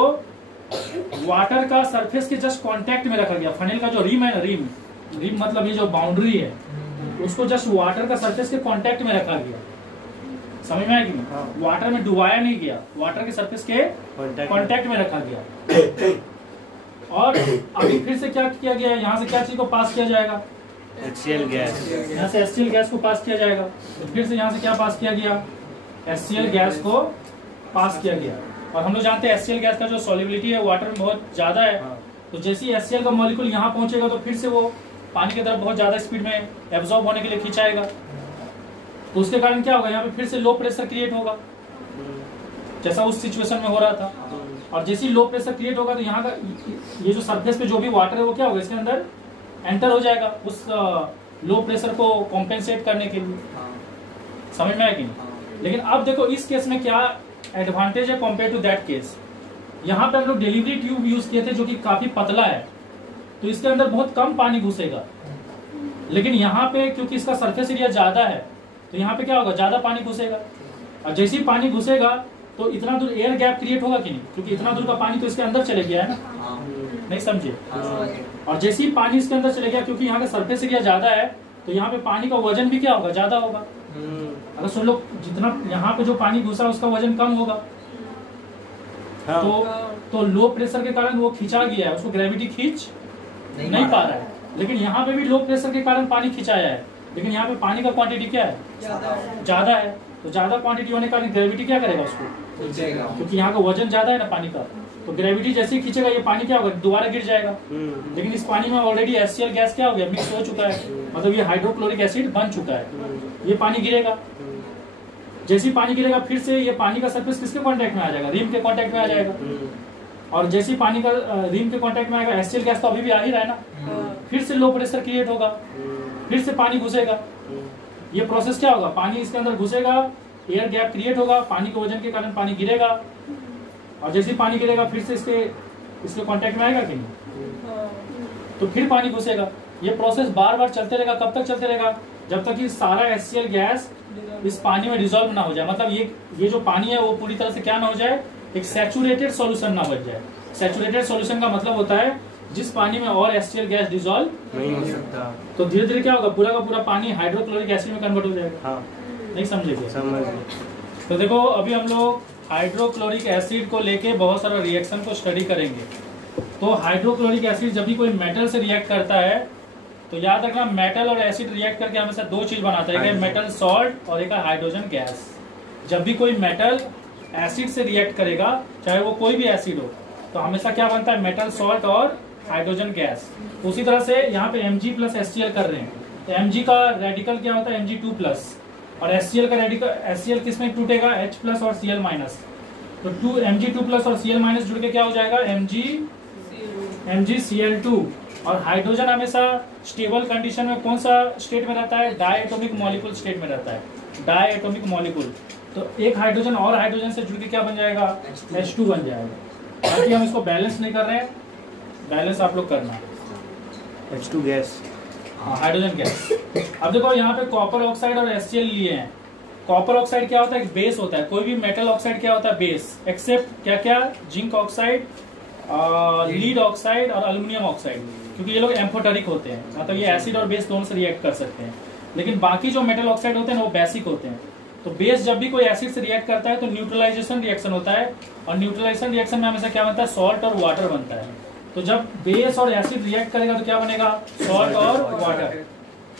वाटर का सरफेस के जस्ट कांटेक्ट में रखा गया। फनेल का जो रिम है ना, रिम मतलब ये जो बाउंड्री है, उसको जस्ट वाटर का सरफेस के कांटेक्ट में रखा गया। समझ में आया कि नहीं? वाटर में डुबाया नहीं गया, वाटर के सरफेस के कांटेक्ट में रखा गया। और अभी फिर से क्या किया गया, यहाँ से क्या चीज को पास किया जाएगा, HCl गैस, यहाँ से HCl गैस को पास किया जाएगा। तो फिर से यहाँ से क्या पास किया गया, HCl गैस को पास किया गया। और हम लोग जानते हैं HCl गैस का जो सॉल्युबिलिटी है वाटर में बहुत ज्यादा है। तो जैसे ही HCl का मॉलिक्यूल यहाँ पहुंचेगा तो फिर से वो पानी की तरफ बहुत ज्यादा स्पीड में एब्जॉर्ब होने के लिए खिंचाएगा। तो उसके कारण क्या होगा, यहाँ पे फिर से लो प्रेशर क्रिएट होगा, जैसा उस सिचुएशन में हो रहा था। और जैसे ही लो प्रेशर क्रिएट होगा तो यहाँ का ये जो सरफेस पे जो भी वाटर है वो क्या होगा, इसके अंदर एंटर हो जाएगा उस लो प्रेशर को कॉम्पेंसेट करने के लिए। समझ में आया कि नहीं? लेकिन अब देखो इस केस में क्या एडवांटेज है कंपेयर टू दैट केस। यहाँ पे हम लोग डिलीवरी ट्यूब यूज किए थे जो कि काफी पतला है, तो इसके अंदर बहुत कम पानी घुसेगा। लेकिन यहाँ पे क्योंकि इसका सरफेस एरिया ज्यादा है तो यहाँ पे क्या होगा, ज्यादा पानी घुसेगा, और जैसे ही पानी घुसेगा तो इतना दूर एयर गैप क्रिएट होगा कि नहीं, क्योंकि इतना दूर का पानी तो इसके अंदर चले गया है ना, नहीं समझे। और जैसे ही पानी इसके अंदर चले गया, क्योंकि यहाँ का सरफेस एरिया ज्यादा है तो यहाँ पे पानी का वजन भी क्या होगा, ज्यादा होगा। अगर सुन लो, जितना यहाँ पे जो पानी घुसा उसका वजन कम होगा, तो लो प्रेशर के कारण वो खिंचा गया है, उसको ग्रेविटी खींच नहीं पा रहा है। लेकिन यहाँ पे भी लो प्रेशर के कारण पानी खिंचाया है, लेकिन यहाँ पे पानी का क्वांटिटी क्या है, ज्यादा है। तो ज्यादा क्वांटिटी होने के कारण ग्रेविटी क्या करेगा उसको, क्योंकि यहाँ का वजन ज्यादा है ना पानी का, तो ग्रेविटी जैसे ही खींचेगा ये पानी क्या होगा, दोबारा गिर जाएगा। लेकिन इस पानी में ऑलरेडी HCl गैस क्या हो गया, मिक्स हो चुका है, मतलब ये हाइड्रोक्लोरिक एसिड बन चुका है। ये पानी गिरेगा, जैसे ही पानी गिरेगा फिर से ये पानी का सरफेस किसके कांटेक्ट में आ जाएगा, रिम के कांटेक्ट में आ जाएगा। और जैसे ही पानी का रिम के कांटेक्ट में आएगा, HCl गैस तो अभी भी आ ही रहा है ना, फिर से लो प्रेशर क्रिएट होगा, फिर से पानी घुसेगा। ये प्रोसेस क्या होगा, पानी इसके अंदर घुसेगा, एयर गैप क्रिएट होगा, पानी के वजन के कारण पानी गिरेगा, और जैसे ही पानी गिरेगा फिर से इसके कांटेक्ट में आएगा कि नहीं, तो फिर पानी घुसेगा। ये प्रोसेस बार बार चलते रहेगा। कब तक चलते रहेगा, जब तक कि सारा HCl गैस इस पानी में डिसॉल्व ना हो जाए, मतलब ये जो पानी है वो पूरी तरह से क्या ना हो जाए, एक सैचुरेटेड सॉल्यूशन ना बन जाए। सैचुरेटेड सॉल्यूशन का मतलब होता है जिस पानी में और HCl गैस डिसॉल्व नहीं हो सकता, तो धीरे धीरे क्या होगा, पूरा का पूरा पानी हाइड्रोक्लोरिक एसिड में कन्वर्ट हो जाएगा। नहीं समझेंगे, तो देखो अभी हम लोग हाइड्रोक्लोरिक एसिड को लेके बहुत सारा रिएक्शन को स्टडी करेंगे। तो हाइड्रोक्लोरिक एसिड जब भी कोई मेटल से रिएक्ट करता है तो याद रखना, मेटल और एसिड रिएक्ट करके हमेशा दो चीज बनाता है, एक है मेटल सॉल्ट और एक है हाइड्रोजन गैस। जब भी कोई मेटल एसिड से रिएक्ट करेगा, चाहे वो कोई भी एसिड हो, तो हमेशा क्या बनता है, मेटल सॉल्ट और हाइड्रोजन गैस। उसी तरह से यहाँ पे Mg प्लस HCl कर रहे हैं, तो Mg का रेडिकल क्या होता है, Mg2 प्लस, और HCl का रेडिकल, HCl किस में टूटेगा, H प्लस और Cl माइनस। तो Mg2 प्लस और Cl माइनस जुड़ के क्या हो जाएगा, MgCl2। और हाइड्रोजन हमेशा स्टेबल कंडीशन में कौन सा स्टेट में रहता है, डायएटॉमिक मॉलिक्यूल स्टेट में रहता है, डायएटॉमिक मॉलिक्यूल। तो एक हाइड्रोजन और हाइड्रोजन से जुड़ के क्या बन जाएगा, H2 बन जाएगा। बाकी हम इसको बैलेंस नहीं कर रहे हैं, बैलेंस आप लोग करना। H2 गैस, हाँ हाइड्रोजन गैस। अब देखो यहाँ पे कॉपर ऑक्साइड और HCl लिए हैं। कॉपर ऑक्साइड क्या होता है, एक बेस होता है। कोई भी मेटल ऑक्साइड क्या होता है, बेस, एक्सेप्ट क्या क्या, जिंक ऑक्साइड, लीड ऑक्साइड और एल्युमिनियम ऑक्साइड, क्योंकि ये लोग एम्फोटेरिक होते हैं, मतलब ये एसिड और बेस दोनों से रिएक्ट कर सकते हैं। लेकिन बाकी जो मेटल ऑक्साइड होते हैं वो बेसिक होते हैं। तो बेस जब भी कोई एसिड से रिएक्ट करता है तो न्यूट्रलाइजेशन रिएक्शन होता है, और न्यूट्रलाइजेशन रिएक्शन में हमेशा क्या बनता है, सॉल्ट और वाटर बनता है। तो जब बेस और एसिड रिएक्ट करेगा तो क्या बनेगा, सॉल्ट और वाटर।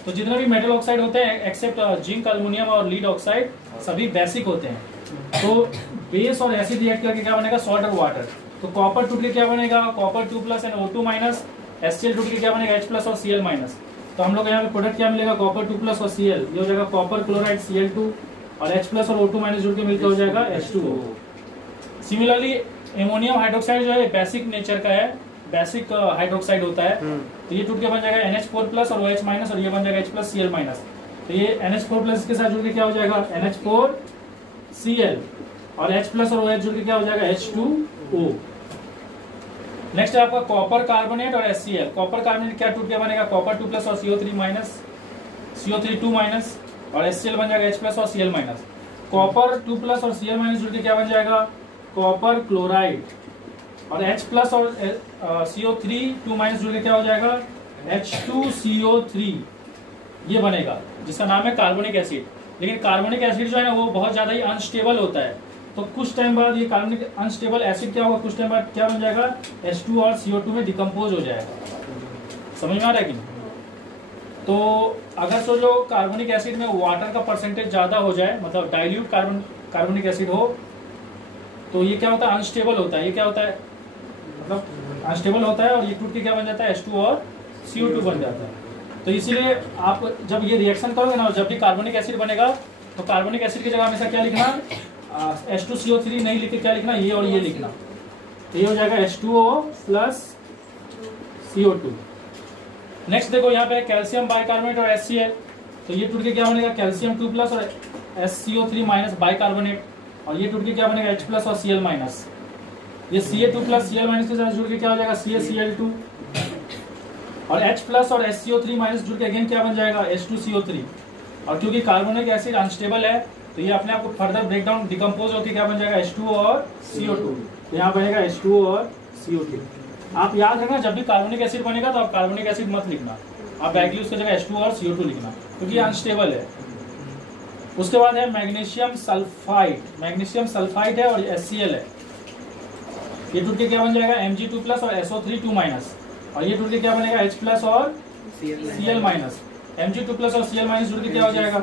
तो जितने भी मेटल ऑक्साइड होते हैं एक्सेप्ट जिंक, एल्युमिनियम और लीड ऑक्साइड, सभी बेसिक होते हैं। तो बेस और एसिड रिएक्ट करके क्या बनेगा, सॉल्ट और वाटर। तो कॉपर टूट के क्या बनेगा, copper 2 plus and O2 minus, HCl टूट के क्या बनेगा, H प्लस और Cl माइनस। तो हम लोग यहाँ पे प्रोडक्ट क्या मिलेगा, कॉपर 2 प्लस और Cl, ये हो जाएगा कॉपर क्लोराइड Cl2, और H प्लस और O2 माइनस जुड़ के मिलकर हो जाएगा H2O। सिमिलरली एमोनियम हाइड्रोक्साइड जो है बेसिक नेचर का है, बेसिक हाइड्रोक्साइड होता है। तो ये टूट के बन जाएगा NH4 प्लस और OH माइनस, और ये बन जाएगा H प्लस Cl माइनस। तो ये NH4 प्लस के साथ जुड़ के क्या हो जाएगा, NH4Cl, और H प्लस और OH जुड़ के क्या हो जाएगा, H2O। नेक्स्ट है आपका कॉपर कार्बोनेट और HCl। कॉपर कार्बोनेट क्या टूट के बनेगा, कॉपर 2 प्लस और CO3 माइनस, CO3 2 माइनस, और HCl बन जाएगा H प्लस और Cl माइनस। कॉपर 2 प्लस और Cl माइनस जुड़ के क्या बन जाएगा, कॉपर क्लोराइड, और H प्लस और CO3 2 माइनस जुड़ के क्या हो जाएगा, H2CO3, ये बनेगा, जिसका नाम है कार्बोनिक एसिड। लेकिन कार्बोनिक एसिड जो है ना वो बहुत ज्यादा ही अनस्टेबल होता है, तो कुछ टाइम बाद ये कार्बनिक अनस्टेबल एसिड क्या होगा, कुछ टाइम बाद क्या बन जाएगा, H2 और CO2 में डिकम्पोज हो जाएगा। समझ में आ रहा है कि नहीं? तो अगर सोचो कार्बनिक एसिड में वाटर का परसेंटेज ज्यादा हो जाए, मतलब डाइल्यूट कार्बनिक एसिड हो, तो ये क्या होता है, अनस्टेबल होता है। ये क्या होता है, मतलब अनस्टेबल होता है, और ये टूट के क्या बन जाता है, H2 और CO2 बन जाता है। तो इसीलिए आप जब ये रिएक्शन करोगे ना, जब भी कार्बनिक एसिड बनेगा तो कार्बनिक एसिड की जगह हमेशा क्या लिखना, H2CO3 नहीं लिख के क्या लिखना, ये और ये लिखना। तो ये हो जाएगा H2O प्लस CO2। नेक्स्ट देखो यहाँ पे कैल्शियम बाइकार्बोनेट और HCl। तो ये टूट के क्या बनेगा, कैल्शियम 2 प्लस और SCO3 माइनस बाइकार्बोनेट, और ये टूट के क्या बनेगा, H प्लस और Cl माइनस। ये Ca2 प्लस Cl माइनस के साथ जुड़ के क्या हो जाएगा, CaCl2। और H प्लस और HCO3 माइनस जुड़ के अगेन क्या बन जाएगा, H2CO3। और क्योंकि कार्बोनिक एसिड अनस्टेबल है तो ये अपने आप को फर्दर ब्रेकडाउन डिकम्पोज होकर क्या बन जाएगा, H2 और CO2। तो यहाँ बनेगा H2 और CO2। आप याद रखना जब भी कार्बोनिक एसिड बनेगा तो आप कार्बोनिक एसिड मत लिखना, आप डायरेक्टली उसकी जगह H2 और CO2 लिखना क्योंकि ये अनस्टेबल है। उसके बाद है मैग्नीशियम सल्फाइड, मैग्नीशियम सल्फाइड है और HCl है। ये टूट के क्या बन जाएगा, Mg2 प्लस और SO3 2 माइनस। और ये टूट के क्या बनेगा, H प्लस और Cl माइनस। Mg2 प्लस और Cl माइनस जुड़ के क्या हो जाएगा,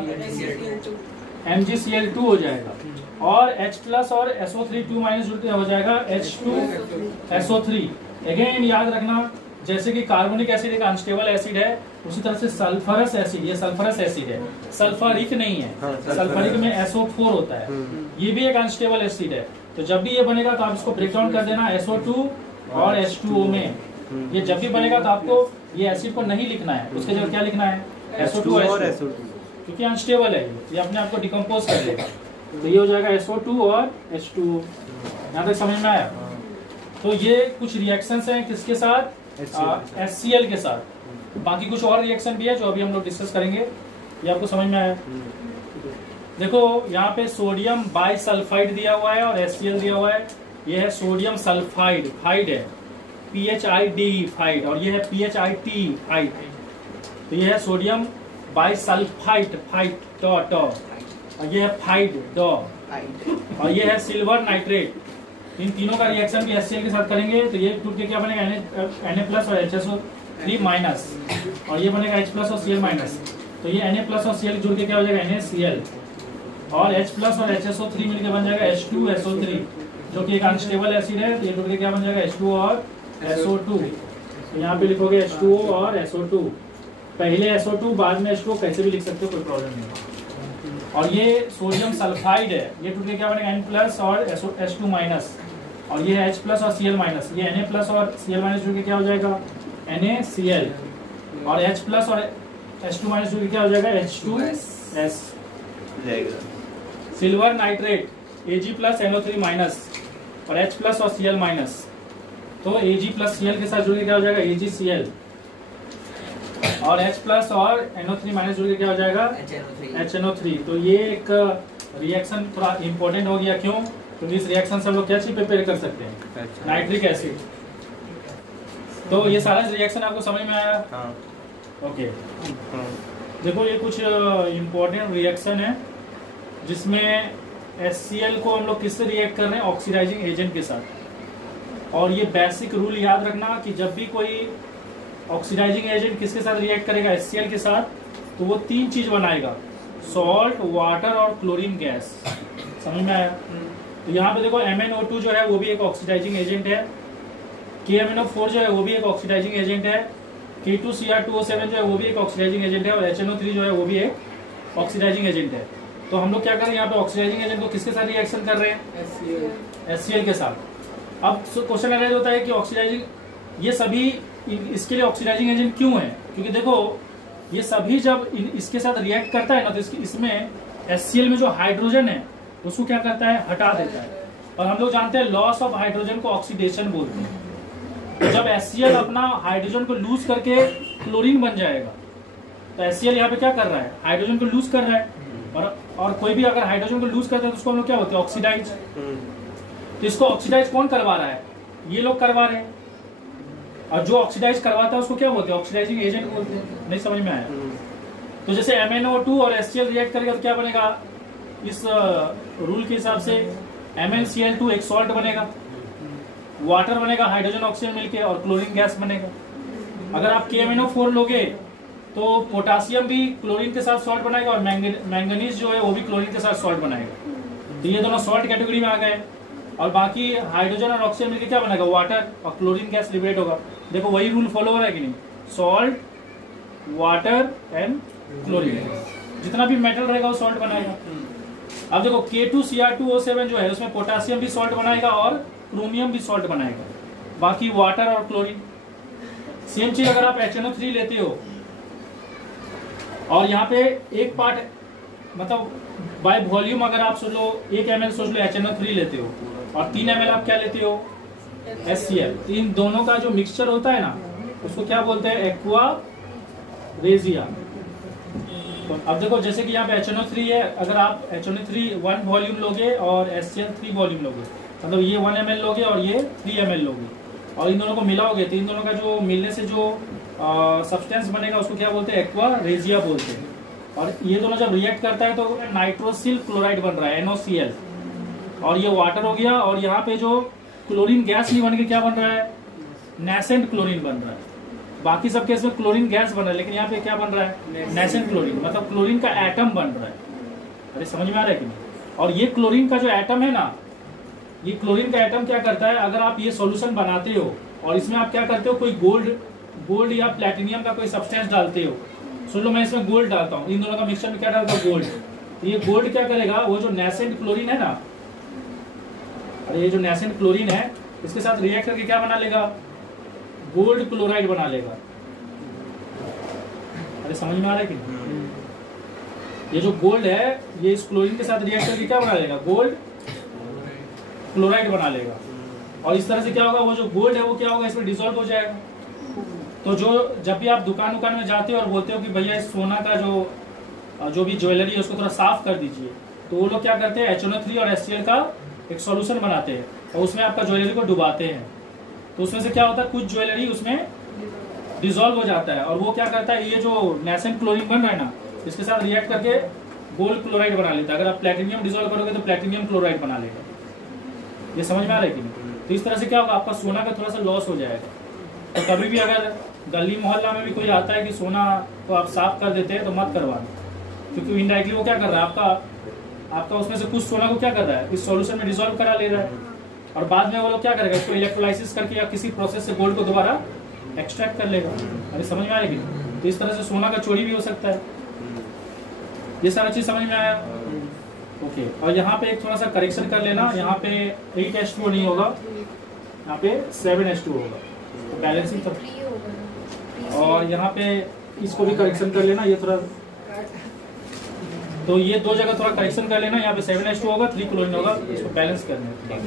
MgCl2 हो जाएगा। और H प्लस और SO3 2 माइनस जुड़ के हो जाएगा H2SO3। अगेन याद रखना जैसे कि कार्बोनिक एसिड एक अनस्टेबल एसिड है, उसी तरह से सल्फरस एसिड, ये सल्फरस एसिड है, सल्फरिक नहीं है। सल्फरिक में SO4 होता है, ये भी एक अनस्टेबल एसिड है। तो जब भी ये बनेगा तो आप इसको ब्रेक डाउन कर देना SO2 और H2O में। ये जब भी बनेगा तो आपको ये एसिड को नहीं लिखना है, उसके जगह क्या लिखना है, SO2 और H2, क्योंकि अनस्टेबल है ये अपने आप को डिकम्पोज कर लेगा। तो ये हो जाएगा SO2 और H2O। यहाँ तक समझ में आया। तो ये कुछ रिएक्शंस हैं किसके साथ, HCl के साथ। बाकी कुछ और रिएक्शन भी है जो अभी हम लोग डिस्कस करेंगे। ये आपको समझ में आया। देखो यहाँ पे सोडियम बाइसल्फाइड दिया हुआ है और HCl दिया हुआ है। ये है सोडियम सल्फाइड, फाइड है PHID फाइड, और ये है PHIT फाइड। तो ये है सोडियम बाइसल्फाइड फाइड टॉ, और ये है फाइड डॉ, और ये है सिल्वर नाइट्रेट। इन तीनों का रिएक्शन भी HCl के साथ करेंगे तो ये टूट के क्या बनेगा, Na प्लस और HSO3 माइनस, और ये बनेगा H प्लस और Cl माइनस। तो ये Na प्लस और Cl जुड़ के क्या हो जाएगा, NaCl, और H प्लस और HSO3 मिलकर बन जाएगा H2SO3 जो कि एक अनस्टेबल एसिड है। तो ये जुड़ के क्या बन जाएगा, H2 और SO2। तो यहाँ पे लिखोगे H2O और SO2, पहले SO2 बाद में H2O, कैसे भी लिख सकते हो, कोई प्रॉब्लम नहीं। और ये सोडियम सल्फाइड है, ये टूट के क्या बनेगा, N प्लस और H2 माइनस, और ये H प्लस और Cl माइनस। ये Na प्लस और Cl माइनस जुड़ के क्या हो जाएगा, NaCl, और H प्लस और H2 माइनस जुड़ के क्या हो जाएगा, H2S। Silver nitrate Ag plus NO3 minus और H प्लस और Cl माइनस। तो Ag प्लस Cl के साथ जुड़ के क्या हो जाएगा, AgCl, और H प्लस और NO3 माइनस जुड़ के क्या हो जाएगा, HNO3। तो ये एक रिएक्शन थोड़ा इंपॉर्टेंट हो गया। क्यों, क्योंकि इस रिएक्शन से हम लोग क्या चीज प्रिपेयर कर सकते हैं, नाइट्रिक एसिड। तो ये सारा रिएक्शन आपको समझ में आया। ओके, देखो ये कुछ इंपॉर्टेंट रिएक्शन है जिसमें HCl को हम लोग किससे रिएक्ट कर रहे हैं, ऑक्सीडाइजिंग एजेंट के साथ। और ये बेसिक रूल याद रखना कि जब भी कोई ऑक्सीडाइजिंग एजेंट किसके साथ रिएक्ट करेगा, HCl के साथ, तो वो तीन चीज बनाएगा, सॉल्ट, वाटर और क्लोरीन गैस। समझ में आया। तो यहाँ पे देखो MnO2 जो है वो भी एक ऑक्सीडाइजिंग एजेंट है, KMnO4 जो है वो भी एक ऑक्सीडाइजिंग एजेंट है, K2Cr2O7 जो है वो भी एक ऑक्सीडाइजिंग एजेंट है, और HNO3 जो है वो भी एक ऑक्सीडाइजिंग एजेंट है। तो हम लोग क्या कर रहे हैं, यहाँ पे ऑक्सीडाइजिंग एजेंट को किसके साथ रिएक्शन कर रहे हैं, HCl के साथ। अब क्वेश्चन अराइज होता है कि ऑक्सीडाइजिंग, ये सभी इसके लिए ऑक्सीडाइजिंग एजेंट क्यों है, क्योंकि देखो ये सभी जब इसके साथ रिएक्ट करता है ना तो इसमें HCl में जो हाइड्रोजन है उसको क्या करता है, हटा देता है। और हम लोग जानते हैं लॉस ऑफ हाइड्रोजन को ऑक्सीडेशन बोलते हैं। तो जब HCl अपना हाइड्रोजन को लूज करके क्लोरीन बन जाएगा, तो HCl यहाँ पे क्या कर रहा है, हाइड्रोजन को लूज कर रहा है। और कोई भी अगर हाइड्रोजन को लूज करता है तो उसको हम लोग क्या होते हैं, ऑक्सीडाइज। तो इसको ऑक्सीडाइज कौन करवा रहा है, ये लोग करवा रहे हैं। और जो ऑक्सीडाइज करवाता है उसको क्या बोलते हैं, ऑक्सीडाइजिंग एजेंट बोलते हैं। नहीं समझ में आया। तो जैसे MnO2 और HCl रिएक्ट करेगा तो क्या बनेगा, इस रूल के हिसाब से MnCl2 एक सॉल्ट बनेगा, वाटर बनेगा हाइड्रोजन ऑक्सीजन मिलके, और क्लोरीन गैस बनेगा। अगर आप KMnO4 लोगे तो पोटासियम भी क्लोरीन के साथ सॉल्ट बनाएगा, और मैंगनीज जो है वो भी क्लोरीन के साथ सॉल्ट बनाएगा। तो ये दोनों सॉल्ट कैटेगरी में आ गए। और बाकी हाइड्रोजन और ऑक्सीजन मिलकर क्या बनेगा, वाटर, और क्लोरीन गैस लिबरेट होगा। देखो वही रूल फॉलो हो रहा है कि नहीं, सॉल्ट, वाटर एंड क्लोरीन, जितना भी मेटल रहेगा वो सॉल्ट बनाएगा। अब देखो K2Cr2O7 जो है उसमें पोटासियम भी सॉल्ट बनाएगा और क्रोमियम भी सॉल्ट बनाएगा, बाकी वाटर और क्लोरीन। सेम चीज अगर आप HNO3 लेते हो, और यहाँ पे एक पार्ट मतलब बाय वॉल्यूम अगर आप सोच लो 1 ml सोच लो HNO3 लेते हो, और 3 ml आप क्या लेते हो, HCl। इन दोनों का जो मिक्सचर होता है ना उसको क्या बोलते हैं? Aqua regia. तो अब देखो जैसे कि यहाँ पे HNO3 है, अगर आप HNO3 1 वॉल्यूम लोगे और HCl 3 वॉल्यूम लोगे, मतलब ये 1 ml लोगे और ये 3 ml लोगे और इन दोनों को मिलाओगे तो इन दोनों का जो मिलने से जो सब्सटेंस बनेगा उसको क्या बोलते हैं? एक्वा रेजिया बोलते हैं। और ये दोनों जब रिएक्ट करता है तो नाइट्रोसिल क्लोराइड बन रहा है, NOCl, और ये वाटर हो गया। और यहाँ पे जो क्लोरीन गैस नहीं बन के क्या बन रहा है? नेसेंट क्लोरीन बन रहा है। बाकी सब केस में क्लोरीन गैस बन रहा है, लेकिन यहाँ पे क्या बन रहा है? नेसेंट क्लोरीन, मतलब क्लोरीन का एटम बन रहा है। अरे समझ में आ रहा है कि नहीं? और ये क्लोरीन का जो एटम है ना, ये क्लोरीन का एटम क्या करता है? अगर आप ये सॉल्यूशन बनाते हो और इसमें आप क्या करते हो? कोई गोल्ड या प्लैटिनियम का कोई सब्सटेंस डालते हो, सुन लो मैं इसमें गोल्ड डालता हूँ, इन दोनों का मिक्सचर में क्या डालता हूँ? गोल्ड। तो ये गोल्ड क्या करेगा? वो जो नेसेंट क्लोरीन है ना, अरे ये जो नेसेंट क्लोरीन है इसके साथ रिएक्ट करके क्या बना लेगा? गोल्ड क्लोराइड बना लेगा। अरे समझ में आ रहा है कि नहीं? ये जो गोल्ड है ये इस क्लोरीन के साथ रिएक्ट करके क्या बना लेगा? गोल्ड क्लोराइड बना लेगा। और इस तरह से क्या होगा? वो जो गोल्ड है वो क्या होगा? इसमें डिसॉल्व हो जाएगा। तो जब भी आप दुकान में जाते हो और बोलते हो कि भैया इस सोना का जो भी ज्वेलरी है उसको थोड़ा साफ कर दीजिए, तो वो लोग क्या करते हैं? HNO3 और HCl का एक सॉल्यूशन बनाते हैं और उसमें आपका ज्वेलरी को डुबाते हैं। तो उसमें से क्या होता है? कुछ ज्वेलरी उसमें डिसॉल्व हो जाता है और वो क्या करता है? ये जो नेसेंट क्लोरीन बन रहा है ना, इसके साथ रिएक्ट करके गोल्ड क्लोराइड बना लेता है। अगर आप प्लैटिनियम डिसॉल्व करोगे तो प्लैटिनियम क्लोराइड बना लेगा। ये समझ में आ रहा है कि नहीं? तो इस तरह से क्या होगा? आपका सोना का थोड़ा सा लॉस हो जाएगा। तो कभी भी अगर गली मोहल्ला में भी कोई आता है कि सोना को आप साफ कर देते हैं तो मत करवाना, क्योंकि इनडायरेक्टली वो क्या कर रहा है? आपका उसमें से कुछ सोना को क्या कर रहा है? इस सॉल्यूशन में डिसॉल्व करा ले रहा है और बाद में वो लोग क्या करेगा? इसको इलेक्ट्रोलाइसिस करके या किसी प्रोसेस से गोल्ड को दोबारा एक्सट्रैक्ट कर लेगा। अरे समझ में आएगी? तो इस तरह से सोना का चोरी भी हो सकता है। ये सारा चीज समझ में आया? ओके। और यहाँ पे एक थोड़ा सा करेक्शन कर लेना, यहाँ पे 8H2O नहीं होगा, यहाँ पे 7H2O होगा, तो बैलेंसिंग तब। और यहाँ पे इसको भी करेक्शन कर लेना, ये थोड़ा, तो ये दो जगह थोड़ा करेक्शन कर लेना। यहाँ पे 7H2 होगा, 3 क्लोरीन होगा, इसको बैलेंस करना है।